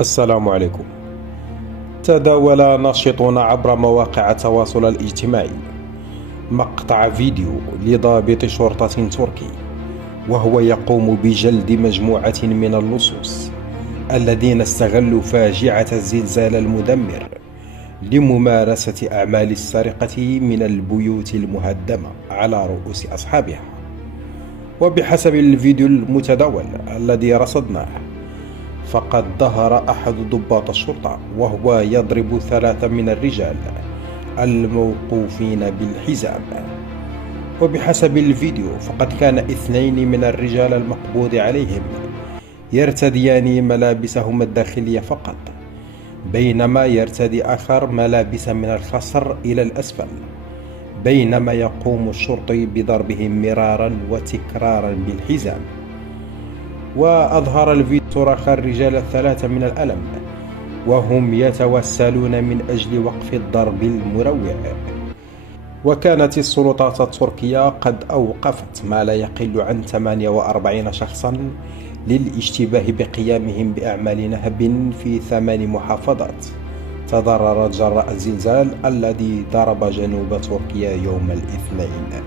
السلام عليكم. تداول ناشطون عبر مواقع التواصل الاجتماعي مقطع فيديو لضابط شرطة تركي وهو يقوم بجلد مجموعة من اللصوص الذين استغلوا فاجعة الزلزال المدمر لممارسة أعمال السرقة من البيوت المهدمة على رؤوس أصحابها. وبحسب الفيديو المتداول الذي رصدناه، فقد ظهر أحد ضباط الشرطة وهو يضرب 3 من الرجال الموقوفين بالحزام. وبحسب الفيديو فقد كان 2 من الرجال المقبوض عليهم يرتديان ملابسهم الداخلية فقط، بينما يرتدي آخر ملابس من الخصر إلى الأسفل، بينما يقوم الشرطي بضربهم مرارا وتكرارا بالحزام. وأظهر الفيديو صراخ الرجال ال3 من الألم وهم يتوسلون من أجل وقف الضرب المروع. وكانت السلطات التركية قد أوقفت ما لا يقل عن 48 شخصا للاشتباه بقيامهم بأعمال نهب في 8 محافظات تضررت جراء الزلزال الذي ضرب جنوب تركيا يوم الاثنين.